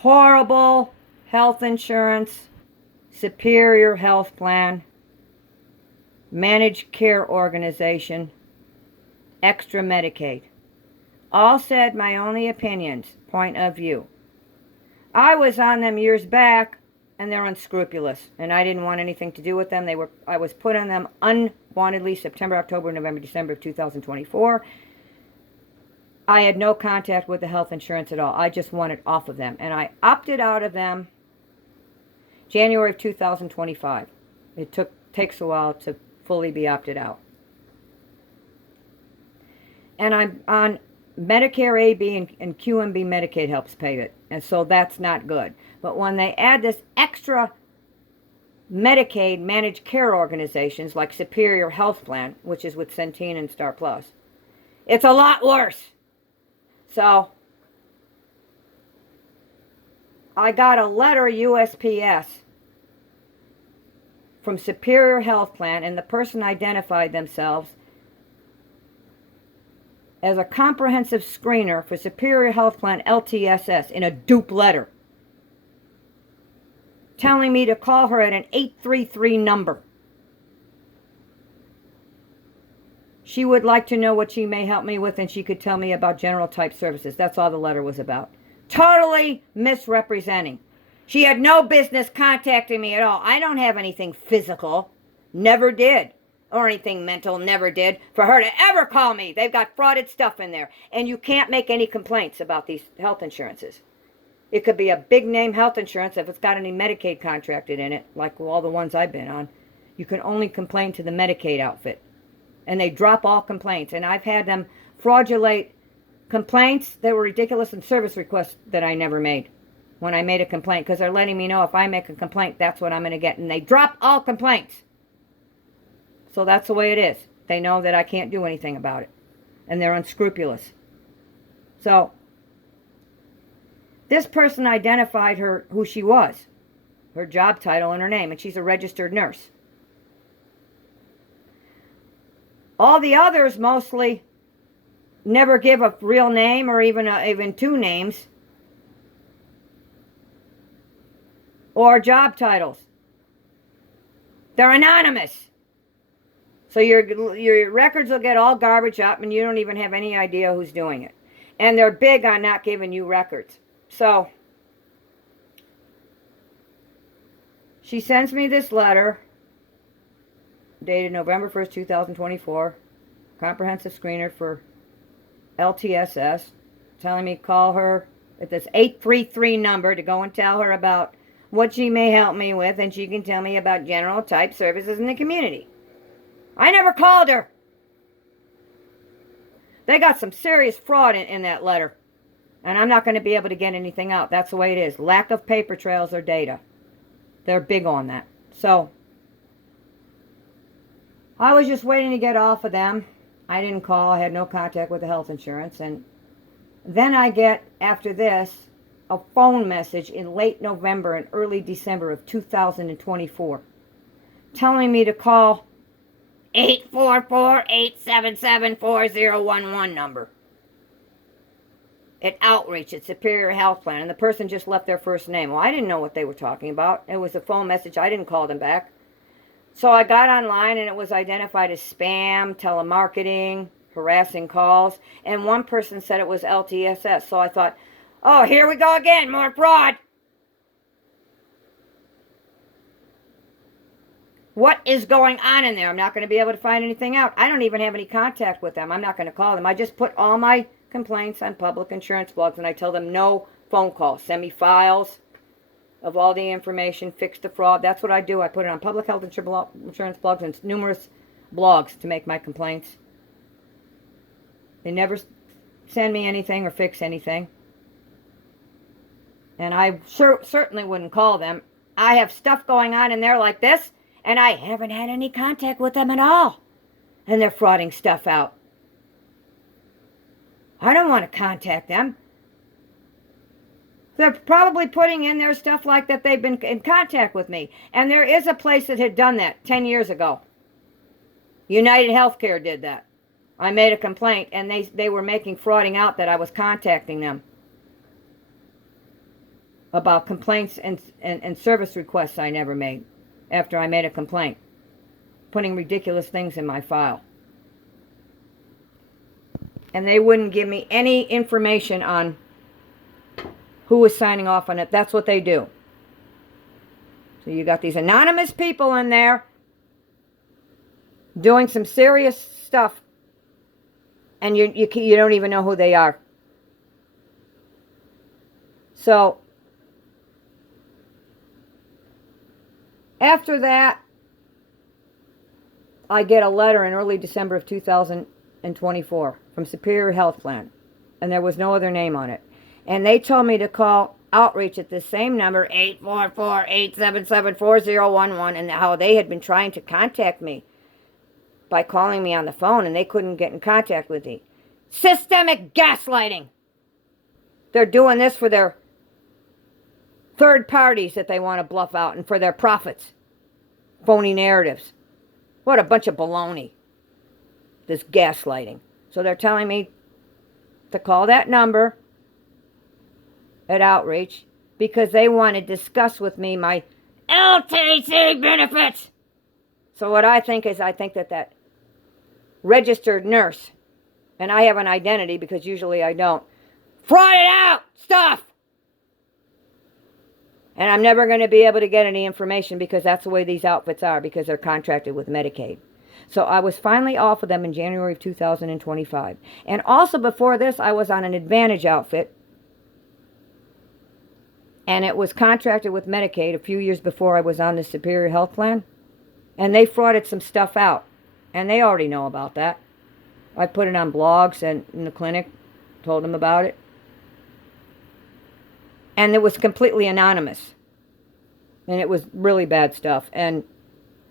horrible health insurance, superior health plan, managed care organization, extra Medicaid. All said my only opinions, point of view. I was on them years back, and they're unscrupulous, and I didn't want anything to do with them. I was put on them unwantedly September, October, November, December of 2024. I had no contact with the health insurance at all. I just wanted off of them, and I opted out of them January of 2025. It takes a while to fully be opted out. And I'm on Medicare A, B, and QMB. Medicaid helps pay it, and so that's not good. But when they add this extra Medicaid managed care organizations like Superior Health Plan, which is with Centene and STAR++, it's a lot worse. So I got a letter, USPS, from Superior Health Plan, and the person identified themselves as a comprehensive screener for Superior Health Plan LTSS in a dupe letter, telling me to call her at an 833 number. She would like to know what she may help me with, and she could tell me about general type services. That's all the letter was about. Totally misrepresenting. She had no business contacting me at all. I don't have anything physical. Never did. Or anything mental. Never did. For her to ever call me. They've got frauded stuff in there. And you can't make any complaints about these health insurances. It could be a big name health insurance if it's got any Medicaid contracted in it, like all the ones I've been on. You can only complain to the Medicaid outfit. And they drop all complaints. And I've had them fraudulate complaints that were ridiculous, and service requests that I never made when I made a complaint, because they're letting me know if I make a complaint, that's what I'm going to get. And they drop all complaints. So that's the way it is. They know that I can't do anything about it. And they're unscrupulous. So this person identified her, who she was, her job title and her name, and she's a registered nurse. All the others mostly never give a real name or even two names or job titles. They're anonymous. So your records will get all garbage up, and you don't even have any idea who's doing it. And they're big on not giving you records. So she sends me this letter dated November 1st, 2024, comprehensive screener for LTSS, telling me call her at this 833 number to go and tell her about what she may help me with, and she can tell me about general type services in the community. I never called her. They got some serious fraud in that letter, and I'm not going to be able to get anything out. That's the way it is. Lack of paper trails or data. They're big on that. So I was just waiting to get off of them. I didn't call. I had no contact with the health insurance. And then I get, after this, a phone message in late November and early December of 2024 telling me to call 844-877-4011 number at Outreach at Superior Health Plan. And the person just left their first name. Well, I didn't know what they were talking about. It was a phone message. I didn't call them back. So I got online, and it was identified as spam, telemarketing, harassing calls. And one person said it was LTSS. So I thought, oh, here we go again, more fraud. What is going on in there? I'm not going to be able to find anything out. I don't even have any contact with them. I'm not going to call them. I just put all my complaints on public insurance blogs, and I tell them no phone calls. Send me files of all the information, fix the fraud. That's what I do. I put it on public health insurance blogs and numerous blogs to make my complaints. They never send me anything or fix anything. And I certainly wouldn't call them. I have stuff going on in there like this, and I haven't had any contact with them at all. And they're frauding stuff out. I don't want to contact them. They're probably putting in their stuff like that they've been in contact with me. And there is a place that had done that 10 years ago. United Healthcare did that. I made a complaint, and they were making frauding out that I was contacting them. about complaints and service requests I never made after I made a complaint, putting ridiculous things in my file. And they wouldn't give me any information on who was signing off on it. That's what they do. So you got these anonymous people in there doing some serious stuff, and you don't even know who they are. So after that, I get a letter in early December of 2024 from Superior Health Plan, and there was no other name on it. And they told me to call outreach at this same number, 844-877-4011, and how they had been trying to contact me by calling me on the phone, and they couldn't get in contact with me. Systemic gaslighting. They're doing this for their third parties that they want to bluff out and for their profits. Phony narratives. What a bunch of baloney. This gaslighting. So they're telling me to call that number at outreach because they want to discuss with me my LTC benefits. So what I think is, that registered nurse, and I have an identity because usually I don't, frauded out stuff. And I'm never going to be able to get any information because that's the way these outfits are, because they're contracted with Medicaid. So I was finally off of them in January of 2025. And also before this, I was on an Advantage outfit. And it was contracted with Medicaid a few years before I was on the Superior Health Plan. And they frauded some stuff out. And they already know about that. I put it on blogs and in the clinic, told them about it. And it was completely anonymous. And it was really bad stuff. And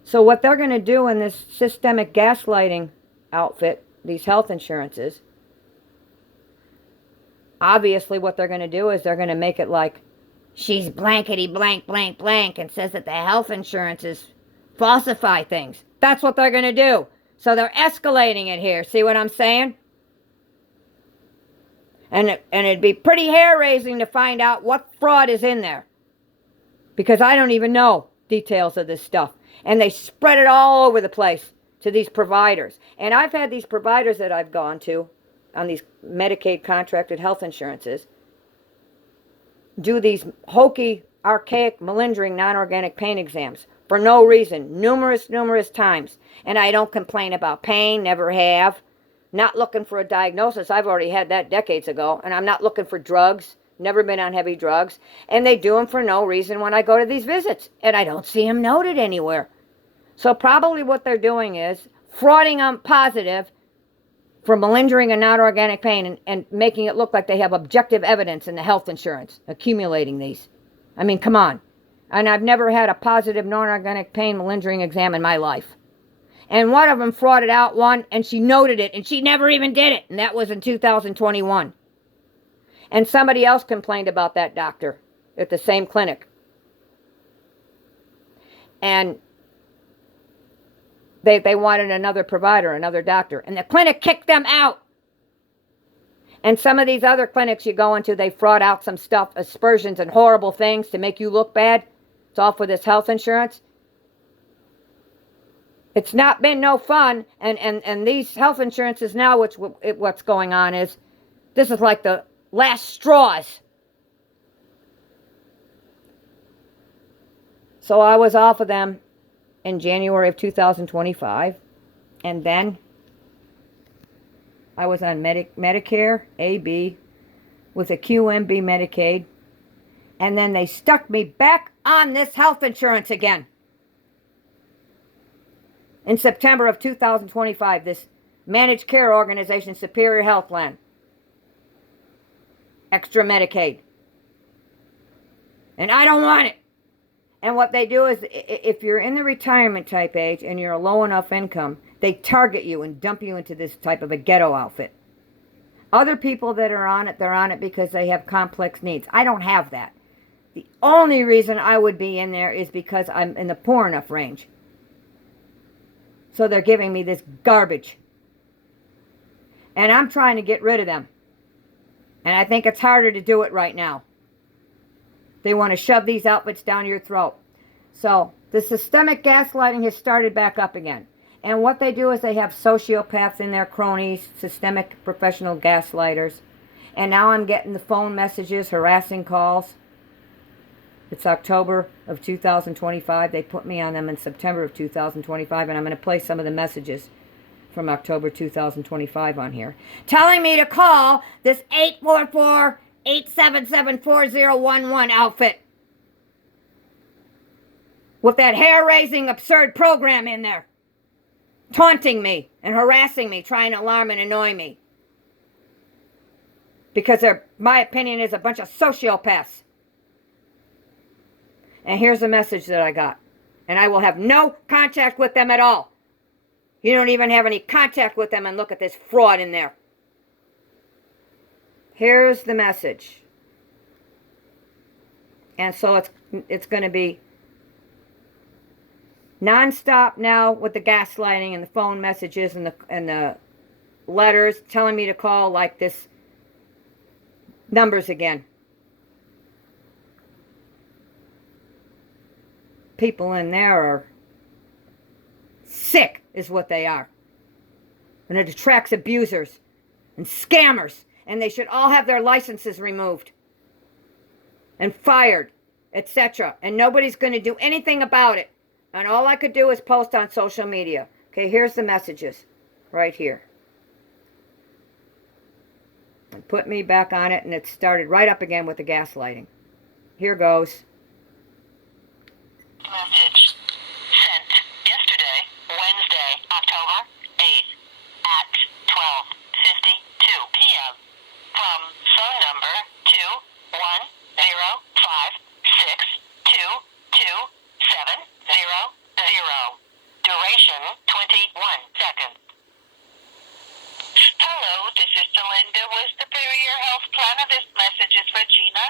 so what they're going to do in this systemic gaslighting outfit, these health insurances, obviously what they're going to do is they're going to make it like, she's blankety blank blank blank and says that the health insurances falsify things. That's what they're going to do. So they're escalating it here. See what I'm saying? And it'd be pretty hair-raising to find out what fraud is in there. Because I don't even know details of this stuff. And they spread it all over the place to these providers. And I've had these providers that I've gone to on these Medicaid contracted health insurances do these hokey, archaic, malingering, non-organic pain exams for no reason, numerous times. And I don't complain about pain, never have. Not looking for a diagnosis. I've already had that decades ago. And I'm not looking for drugs. Never been on heavy drugs. And they do them for no reason when I go to these visits. And I don't see them noted anywhere. So probably what they're doing is frauding them positive for malingering and non-organic pain and making it look like they have objective evidence in the health insurance, accumulating these. I mean, come on. And I've never had a positive non-organic pain malingering exam in my life. And one of them frauded out one, and she noted it, and she never even did it. And that was in 2021. And somebody else complained about that doctor at the same clinic. And they wanted another provider, another doctor. And the clinic kicked them out. And some of these other clinics you go into, they fraud out some stuff, aspersions and horrible things to make you look bad. It's all for this health insurance. It's not been no fun, and these health insurances now, what's going on is, this is like the last straws. So I was off of them in January of 2025, and then I was on Medicare AB with a QMB Medicaid, and then they stuck me back on this health insurance again. In September of 2025, this managed care organization, Superior Health Plan, extra Medicaid. And I don't want it. And what they do is, if you're in the retirement type age and you're a low enough income, they target you and dump you into this type of a ghetto outfit. Other people that are on it, they're on it because they have complex needs. I don't have that. The only reason I would be in there is because I'm in the poor enough range. So they're giving me this garbage. And I'm trying to get rid of them. And I think it's harder to do it right now. They want to shove these outfits down your throat. So the systemic gaslighting has started back up again. And what they do is they have sociopaths in their cronies, systemic professional gaslighters. And now I'm getting the phone messages, harassing calls. It's October of 2025. They put me on them in September of 2025, and I'm going to play some of the messages from October 2025 on here, telling me to call this 844-877-4011 outfit with that hair-raising absurd program in there, taunting me and harassing me, trying to alarm and annoy me. Because they're, my opinion is, a bunch of sociopaths. And here's the message that I got. And I will have no contact with them at all. You don't even have any contact with them, and look at this fraud in there. Here's the message. And so it's going to be nonstop now with the gaslighting and the phone messages and the letters telling me to call like this numbers again. People in there are sick, is what they are. And it attracts abusers and scammers, and they should all have their licenses removed and fired, etc. And nobody's going to do anything about it. And all I could do is post on social media. Okay, here's the messages right here. And put me back on it, and it started right up again with the gaslighting. Here goes. Message sent yesterday, Wednesday, October 8th at 12:52 p.m. from phone number 21056222700. Duration 21 seconds. Hello, this is Celinda with Superior Health Plan. This message is for Gina.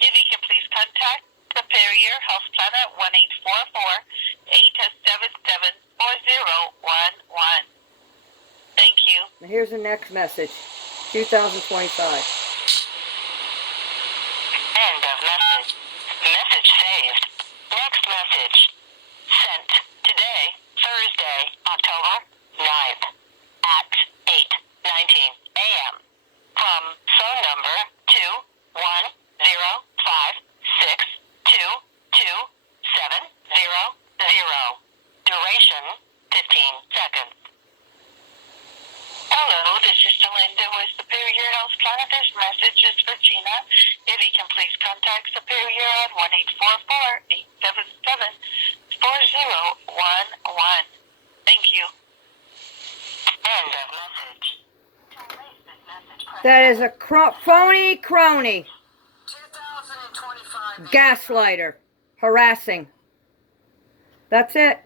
If you can please contact Superior Health Plan at 1-844-877-4011. Thank you. Now here's the next message. 2025. End of message. Message saved. Next message. Sent today, Thursday, October 9th at 8:19 a.m. from phone number 21056222700. Duration 15 seconds. Hello, this is Celinda with Superior Health Plan. This message is for Gina. If you can please contact Superior at 1-844-877-4011. Thank you. End of message. That is a phony crony. 2025. Gaslighter. Harassing. That's it.